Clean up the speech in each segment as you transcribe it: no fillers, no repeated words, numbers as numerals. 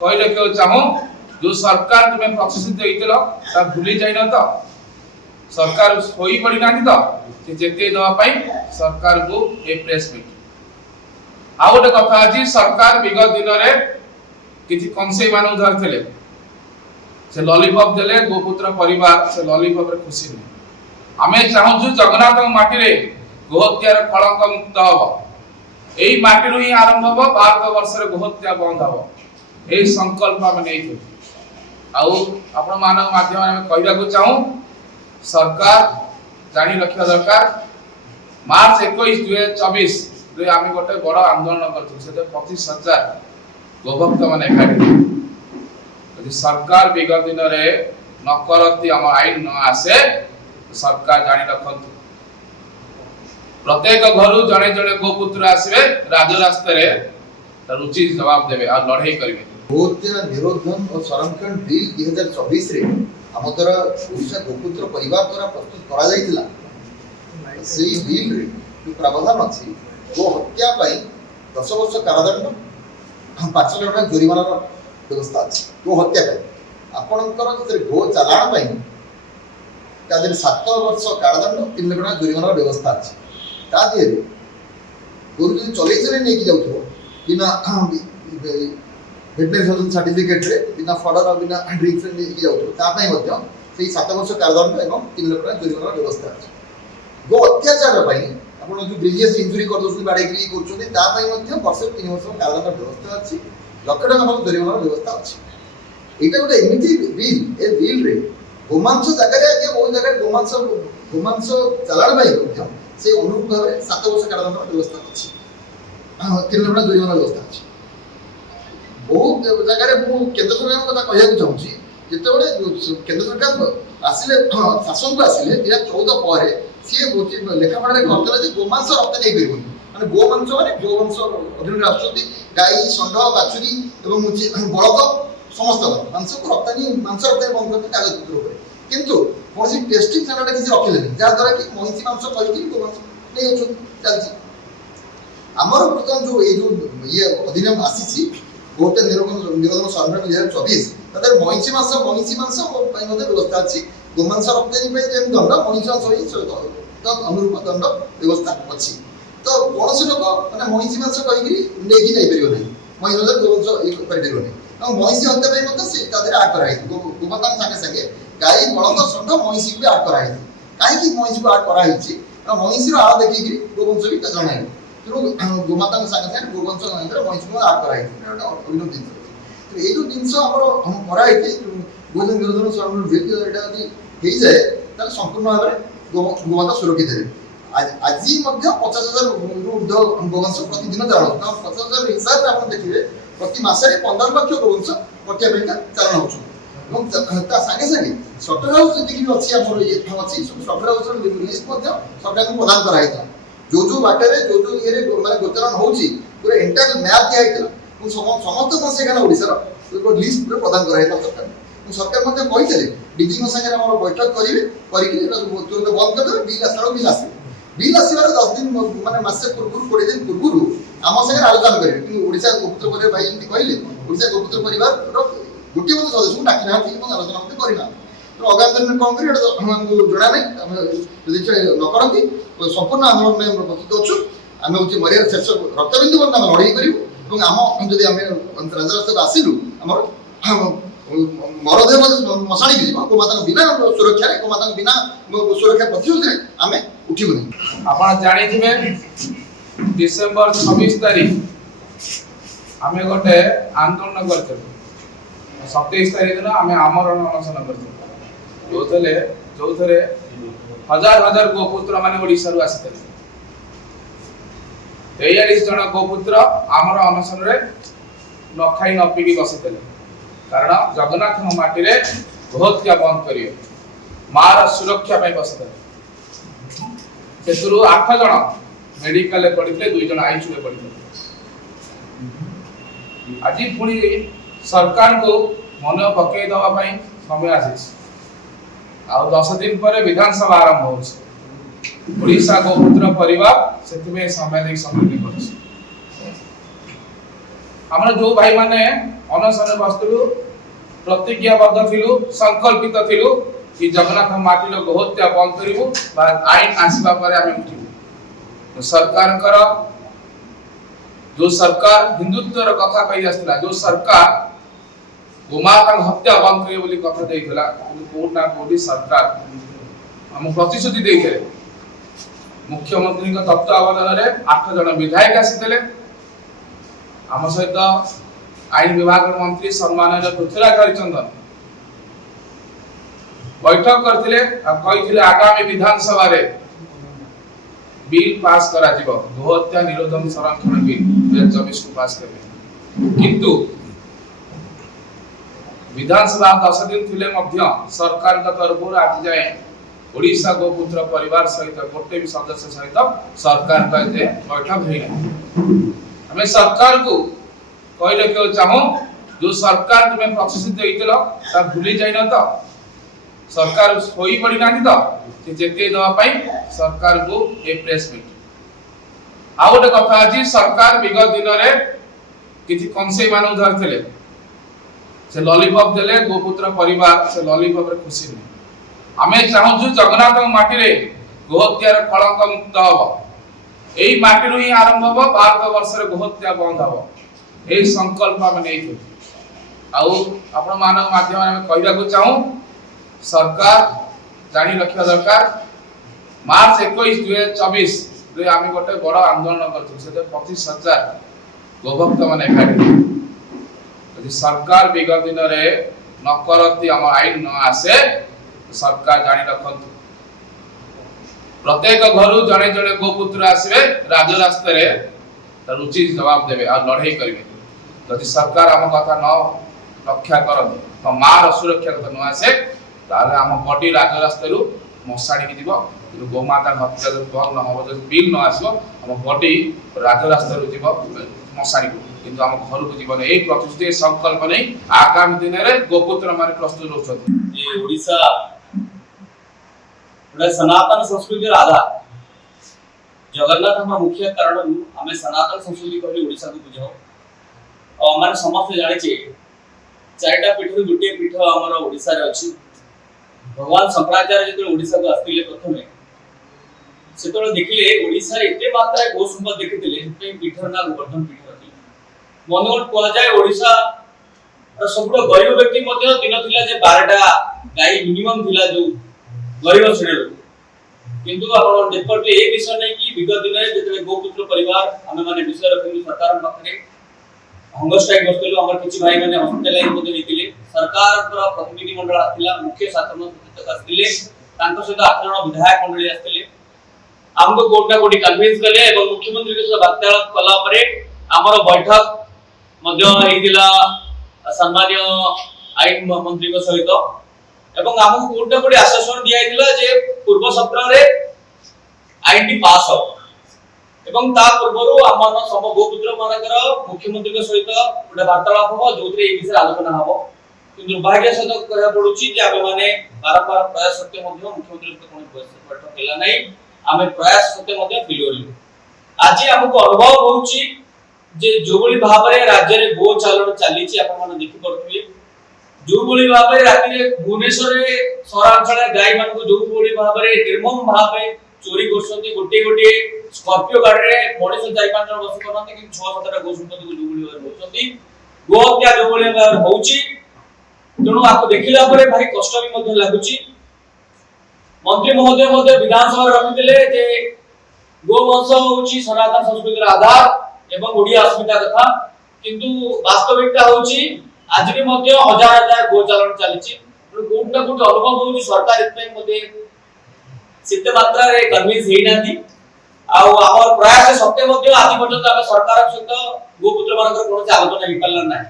कहले क्यों चाहूँ जो सरकार तुम्हें प्रतिश्रुति देइतिलो ता भूली जाई न तो सरकार सोई पड़ी ना तो से जेते दवा पाई सरकार को ए प्रेस मीट आ गोटे कथा अछि सरकार विगत दिन रे किछि कंसे मानु धरथिले से लॉलीपॉप देले गोपुत्र परिवार से लॉलीपॉप रे खुशी नहीं आमे चाहू जगन्नाथ माटी रे गोहत्यार कलंक मुक्त हबो एई माटी रो ही आरंभ हबो भारत वर्ष रे गोहत्या बंद हबो ए संकल्प हम नहीं थे आउ आपण मानव माध्यम में कहबा को चाहू सरकार जानी रखिया दरकार मार्च 21 2024 रे आमे गोटे बड़ आंदोलन करथु से 25,000 गोभक्त माने एकाठी यदि सरकार विगत दिन रे न करती हम आईन न आसे तो सरकार जानी रखंतु प्रत्येक घरु जने जने गोपुत्र आसीबे राजरास्ता रे रुचि जवाब देबे आ लड़ाई करिवे गोहत्या निरोधन और संरक्षण बिल 2024 रे हम द्वारा ओडिशा गोपुत्र परिवार द्वारा प्रस्तुत करा जायतिला सेही बिल रे जो प्रावधान अछि गो हत्या पई 10 वर्ष कारादंड 5 लाख टका जुर्माना व्यवस्था अछि गो हत्या पई आपनकर जे गो चालान पई तादर 7 वर्ष कारादंड 3 लाख टका जुर्माना व्यवस्था अछि ता दिए गोरु जदि चले चले नै कि जाउथो बिना वेटनरी सर्टिफिकेट रे बिना फॉर्डर और बिना ड्रिंक्स रे नहीं जाउतो ता पई मध्ये सेही 7 वर्ष कारादंड एवं 3 लाख टका जुर्माना व्यवस्था अछि गो अत्याचार पई आपण जो ब्रिलियस इंजुरी कर दोसु बाडे क्री करछोनी ता पई मध्ये वर्ष 3 वर्ष कारादंड व्यवस्था अछि लाख टका हम जुर्माना व्यवस्था अछि एटा गोटे एमिति बिल ए बिल रे गोमांस जगह रे के बहुत जगह गोमांस चालान पई मध्ये से अनुरूप भाबे 7 वर्ष कारादंड व्यवस्था अछि 3 लाख टका जुर्माना व्यवस्था अछि बहुत जगह रे मु केंद्र सरकार कथा कहया चाहूची जेते बडे केंद्र सरकार आसिले शासन को आसिले 2014 परे सी लेखा पढ़ा रे कहतले जे गोमांस रप्तानी नै करिवनी माने गोवंश अधीन राष्ट्रपति गाई षंढ बाछुरी एवं मुची बळद समस्त मांस को रप्तानी बंद करते कागज पत्र ऊपर किंतु कोनसी टेस्टिंग स्टैंडर्ड किसी रखिले नै जा द्वारा कि महिषी मांस कहि गोमांस नै होछ चलछि हमर प्रथम जो ए जो ये अधिनियम आसीछि गोहत्या निरोधन संरक्षण 2024 तादर महिषी मांस पई मध्ये व्यवस्था अछि गोमांस रप्तानी पई जेम दंड महिषी मांस होई तो अनुरूप दंड व्यवस्था अछि तो कोनसे लोक माने महिषी मांस कहि लेखि नै परियो नै महिषी मांस गोवंश एक करि परियो नै और महिषी हत्या पई मध्ये से तादर आड कराई गोमाता संगे संगे गाई बळद षंढ महिषी को आड कराई काहे कि महिषी को आड कराई छि महिषी रो आड देखि गोवंश भी जणाई गोमाता संगे संगे गोवंश अंदर महिषी को आड कराई अभिनव दिन तो ए जो जिंस हम कराई कि गोधन निरोधन संरक्षण बिल एटा यदि हे जाय त संपूर्ण भाबरे गोमाता सुरक्षित है आज मध्य 50,000 ऊर्ध गोवंश प्रतिदिन चालान 50,000 हिसाब रे आपण देखिबे प्रति मासे 15 लाख गोवंश कटिया बेका चालान होछ এবং তা সাথে সাথে সফটওয়্যার হাউস যেটি আছে আমার এই আছে সফটওয়্যার হাউসর লিস্ট মধ্যে সরকারকে প্রদান করা হইতা जो बाटे रे जो ये रे माने गोचरण होउची पूरा एंटायर मैप दिया हैतला समस्त कोसे गाना ओडिसा रो लिस्ट पूरा प्रदान करा हैता सरकार मध्ये कहितले डीजी को संगे हमर बैठक करिवे करिके एटा तुरंत बंद कर देबे बिल आसीबार 10 दिन माने मासे पूर्व 20 दिन पूर्व हम संगे आलोचना करिवे कि ओडिसा गोपुत्र परिवार भाई एमती कहले ओडिसा गोपुत्र परिवार रो गुटी मते सदस्य डाकी ना थी आलोचना मते करिना तो आगामी दिन कौन करी हमको जणा नै यदि न करंती संपूर्ण आंदोलन में प्रस्तुत अछु आमे होची मरिया शेष रक्तबिंदु बंद हम लड़ाई करिवु এবং हम जदि हम राजरास्ता आसिलु हमर मरदेह मसाणी भी गोमाता बिना सुरक्षा रे गोमाता बिना सुरक्षा प्रतिरोध रे आमे उठिबु नै आपण जानि थिबे डिसेंबर 26 तारिख आमे गोटे आंदोलन करथि 27 तारिख दिन आमे आमरण अनशन करथि जो थरे हजार हजार गोपुत्र माने ओडिसा रु आसितले 43 जन गोपुत्र आमर अनशन रे न खाई न पीबी बसितले कारण जगन्नाथ माटी रे गोहत्या बंद करियो मार सुरक्षा पई बसितले सेतुरु 8 जन मेडिकल ले पडितले 2 जन आईसीयू ले पडितले आज पुणी सरकार को मन पकई दवा पई समय आसी आ 10 दिन पर विधानसभा आरंभ होछ ओडिसा गोपुत्र परिवार सेति में समय दे सम्मिलित करछ ଆମର ଯୋଉ ଭାଇ ମାନେ ଅନଶନ ବସିଥିଲୁ ପ୍ରତିଜ୍ଞାବଦ୍ଧ ଥିଲୁ ସଂକଳ୍पिତ ଥିଲୁ कि जगन्नाथ माटी गोहत्या बंद करू आईन आसवा पर आम उठू तो सरकार जो सरकार हिंदुत्वर कथा कही आसला जो सरकार गोमाता हत्या बंद करे बोली कथा देइथला कोर्ट ना कोर्ट सरकार हम प्रतिश्रुति देइथे मुख्यमंत्री का तत्वावधान रे 8 जन विधायक आसीतले आम सहित आईन विभाग मंत्री सम्माननीय पृथ्वीराज हरिचंदन बैठक करथिले आ कहिथिले आगामी विधानसभा रे बिल पास करा जिवो गोहत्या निरोधन संरक्षण बिल 2024 को पास करबे किंतु विधानसभा 10 दिन थिले मध्य सरकार का तरफ आज जाए ओडिशा गोपुत्र परिवार सहित गोटे भी सदस्य सहित सरकार का जे बैठक हेई हमें सरकार को कहले के चाहूं जो सरकार तुम्हें प्रतिश्रुति देइतलो ता भूली जाई न तो सरकार सोई पड़ी नानी तो से जेते दवा पाई सरकार को ए प्रेस मीट आ गोटे कथा अछि सरकार विगत दिन रे किछि कंसे मानु धरथिले से लॉलीपॉप देले गोपुत्र परिवार से लॉलीपॉप रे खुशी नहीं हमें चाहूछु जगन्नाथ माटी रे गोहत्यार कलंक मुक्त हो एई माटी रो ही आरंभ हो भारत वर्ष रे गोहत्या बंद हो एई संकल्प हम नै थे आ आपण मानव माध्यम में कहिबा को चाहूं सरकार जानी रखा दरकार मार्च 21 2024 रे आमी गोटे बड़ आंदोलन करथु से 25,000 गोभक्त माने एकाठी यदि सरकार विगत दिन रे न करती हम आईन न आसे तो सरकार जानी रखंतु प्रत्येक घरु जने जने गोपुत्र आसीबे राजरास्ता रे रुचि जवाब देबे आ लड़ाई करिवे यदि सरकार हम कथा न रक्षा करती तो मार सुरक्षा कथा न आसे ताले हम बॉडी राजरास्ता रु मसाणी की जीव गोमाता हत्या बंद न हो बिल न आसो हम बॉडी राजरास्ता रु जीव मसाणी को किंतु हम घर को जीवन ए प्रतिश्रुति संकल्प नहीं आगामी दिन रे गोपुत्र माने प्रस्तुत होछथि ये ओडिशा बड़ा सनातन संस्कृति आधार जगन्नाथ हम मुख्य कारण हमें सनातन संस्कृति कहले ओडिशा को बुझाओ और माने समस्त जाने छे चारटा पीठ गुटे पीठ हमर ओडिशा रे अछि भगवान शंकराचार्य जो ओडिशा को आस्तिले प्रथमे सेतोले देखिले ओडिशा रे एते मात्रा गो संपद देखितिले सेते पीठर ना गोवर्धन पीठ अछि मनोट कोआ जाय ओडिशा सबुठ गरीब व्यक्ति दिन थिला जे 12टा गाई मिनिमम थिला जो गरीब श्रेणी किंतु आपण देखते ए विषय नहीं कि विगत दिन में जतले गोपुत्र परिवार हमें माने विषय रखिलु सरकार पाखरे हंगर स्ट्राइक बसतलु हमर किछि भाई माने हॉस्पिटलाइज मध्ये हेतिले सरकार प्रतिनिधि मंडल आथिला मुख्य शासन सचिव आथिले तांको सहित 8 जण विधायक मंडली आथिले हमको कोर्ट ना कोडी कन्विंस कले एवं मुख्यमंत्री के साथ वार्तालाप कला परे हमर बैठक मध्ये हेतिला सम्माननीय आईन मंत्री को सहित एवं हमको कोर्ट ना कोडी आश्वासन दिया हेतिला जे पूर्व सत्र रे आईन पास हो एवं ता पूर्वरो आमान सम गोपुत्र मानकर मुख्यमंत्री के सहित गोटे वार्तालाप हो जोतरे ए विषय आलोचना हो किंतु दुर्भाग्य सहित कहया पडुची जे आबे माने बारंबार प्रयास सत्य मध्ये मुख्यमंत्री सहित कोन बैठक केला नै आमे प्रयास सत्य मध्ये फेलियर आज हमको अनुभव होउची जे जोबली भाबरे राज्य रे गो चालन चालीची आपण माने देखि परथुए जोबली भाबरे राती रे भुवनेश्वर रे सहरांचल गाय मान को जोबली भाबरे निर्मम भाबे चोरी करसंती गोटे गोटे स्कॉर्पियो गाड़ी रे मणिस 4-5 जन बस करनते कि 6-7टा गो संपत्ति को जोबली भाबरे होचंती गो हत्या जोबली भाबरे होउची तेणु आपको देखिला परे भारी कष्ट भी मध्ये लागुची मंत्री महोदय विधानसभा रखिले जे गोवंश होउची सनातन संस्कृतिर आधार एवं ओडिया अस्मिता कथा किंतु वास्तविकता होउची आज भी मध्ये हजार हजार गो चालन चालीची कोट ना कोट अनुभव होउची सरकार इतने मध्ये सिद्ध मात्रा रे कन्विंस हेइनाती आ हमर प्रयास सत्य मध्ये आज पर्यंत हम सरकार सहित गोपुत्र मानकर कोन आलोचना हि पालन नै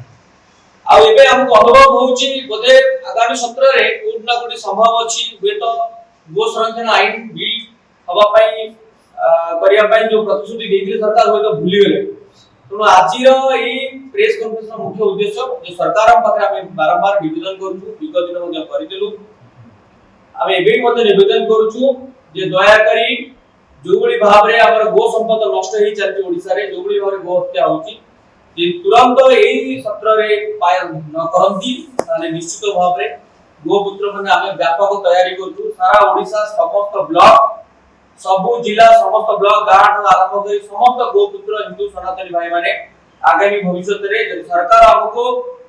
आ एबे हमको अनुभव होउची बोधे आगामी सत्र रे कोट ना कोट संभव अछि बे तो गो संरक्षण आईन बिल हवा पई करिया पई जो प्रतिश्रुति देइले सरकार होय तो भूली गेले तो आजिर ई प्रेस कॉन्फ्रेंस मुख्य उद्देश्य जो सरकार पाखरे हम बारंबार निवेदन करूछु विगत दिन मध्ये करितेलु हम एबे मध्ये निवेदन करूछु जे दया करी जोबली भाबरे हमर गो संपद नष्ट हेई चलती ओडिसा रे जोबली भाबरे गो हत्या होउची जे तुरंत एई सत्र रे पाय न करंती ताले निश्चित भाव रे गोपुत्र माने आमे व्यापक तयारी करछु सारा ओडिसा समस्त ब्लॉक सबु जिला समस्त ब्लॉक गांठ आरंभ करी समस्त गोपुत्र हिंदू सनातनी भाई माने आगामी भविष्य रे जदि सरकार हमको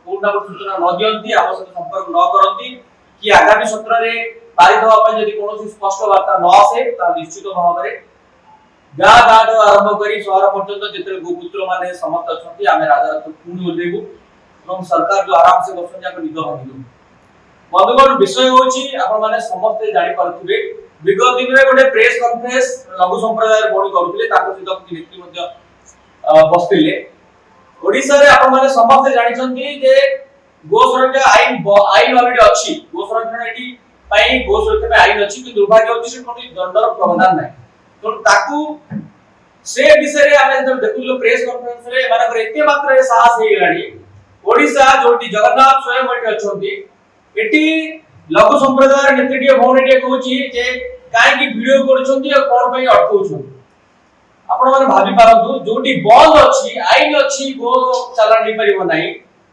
पूर्ण सूचना न दियंती आम सहित संपर्क न करंती कि आगामी सत्र रे पारित होवा पय जदि कोनोसी स्पष्ट वार्ता न आसे ता निश्चित भाव रे गां गांठ आरंभ करी शहर पर्यंत जेते गोपुत्र माने समस्त अछंती आमे राजा पुणी ओलेबु एवं सरकार जो आराम से बसन जाक निद भांगिदु बंधुगण विषय होची आपण माने समस्त जानि पारथुबे विगत दिन रे गोटे प्रेस कॉन्फ्रेंस लघु संप्रदाय बणी करूथिले ताको सहित कि व्यक्ति मध्ये बसतिले ओडिसा रे आपण माने समस्त जानि छंती जे गो सुरक्षा आईन ऑलरेडी अछि गो सुरक्षा एटी पई गो सुरक्षा पे आईन अछि कि दुर्भाग्य होची से कोनी दंडर प्रावधान नै तो ताकू से विषय रे आमे जब देखुलो प्रेस कॉन्फ्रेंस रे माने एते मात्र रे साहस हे गलाडी ओडिसा जोटी जगन्नाथ स्वयं एटी अछंती एटी लघु संप्रदाय नेत्रीय भौणीटे कहूची जे काहे कि वीडियो करछंती आ कोन पई अटकौछंती आपण माने भाबी पारंतु जोटी बंद अछि आईन अछि गो चालान नै परिबो नै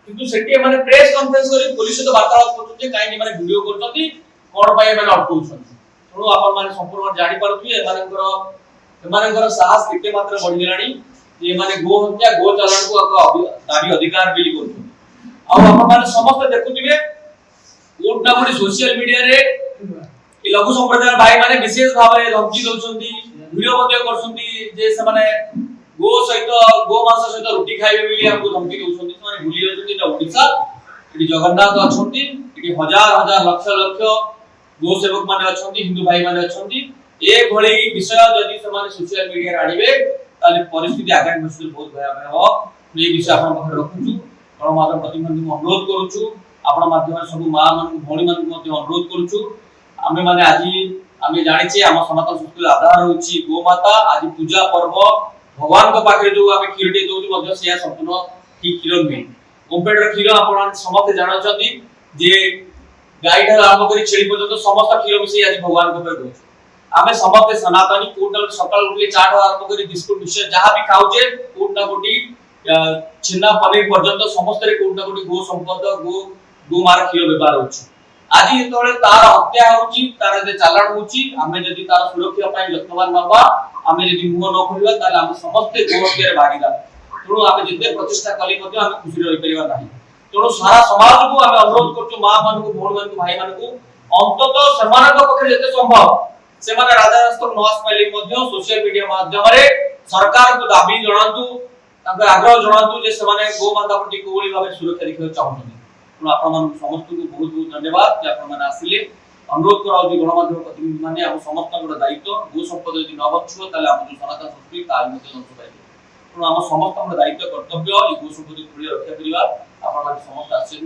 किंतु सेठी माने प्रेस कॉन्फ्रेंस करी पुलिस तो वार्तालाप करछंती काहे कि माने वीडियो करछंती कोन पई माने अटकौछंती तणु आपण माने संपूर्ण जानि पारथु एमानकर साहस केते मात्र बढ़ि गेलानी जे माने गो हत्या गो चालान को दाबी अधिकार बिली करछंती आ आपण माने समस्त देखुथिबे कोट ना कोटी सोशल मीडिया रे कि लघु संप्रदाय भाई माने विशेष भाव रे धमकी दउछंती वीडियो मध्ये करछंती जे से माने गो सहित गो मांस सहित रोटी खाइबे बिली हमको धमकी दउछंती माने भूली जाउछंती जे ओडिसा एटी जगन्नाथ अछंती एटी हजार हजार लक्ष लक्ष गो सेवक माने अछंती हिंदू भाई माने अछंती ए भली विषय जदि से माने सोशल मीडिया रे आनिबे ताले परिस्थिति आगामी भविष्य बहुत भयावह हो ए विषय आपण पाखरे रखुछु गणमाध्यम प्रतिनिधि अनुरोध करूछु आपण माध्यम सब मां मान भौणी मान मध्ये अनुरोध करूछु आमे माने आजि आमे जानि छी हम सनातन संस्कृति आधार होछि गो माता आजि पूजा पर्व भगवान को पाखरे जो आमे खीरटे दोछु मध्ये से संपूर्ण की खीर में कंपेटर खीर आपण समस्त जानो छथि जे गाय ढाल आरंभ करी छेली पर्यंत समस्त खीर मिसी आजि भगवान को पर दोछु आमे समस्त सनातनी कोटल सकाळ उठली चाट आरंभ करी बिस्कुट मिश्र जहां भी खाउजे कोट ना कोटी छिन्ना पनीर पर्यंत समस्त रे कोट ना कोटी गो संपद गो मार खीर व्यवहार होछि आज जेतोले तार हत्या होछि तार जे चालान होछि आमे जदि तार सुरक्षा पय यत्नवान नबा आमे जदि मुह न खोलिबा ताले आमे समस्त गो हत्या रे भागीदार तणु आमे जेते प्रतिष्ठा कली मध्ये आमे खुशी रहि परिबा नाही तणु सारा समाज को आमे अनुरोध करछु मां मान को भौण मान को भाई मान को अंतत समान पक्ष जेते संभव से माने राजा रास्ता नवास पाइले मध्ये सोशल मीडिया माध्यम रे सरकार को दाबी जणातु ताके आग्रह जणातु जे से माने गो माता प्रति कोली भाबे सुरक्षा देखिबा चाहउछन आपण समस्त को बहुत बहुत धन्यवाद जे आपण माने आसिले अनुरोध कराउ जे गणमाध्यम प्रतिनिधि माने हम समस्त को दायित्व गो संपद यदि न बचो ताले हम जो सनातन संस्कृति ताल मध्ये नष्ट पाइबे हम समस्त को दायित्व कर्तव्य ई गो संपद को रक्षा करिवा आपण माने समस्त आसे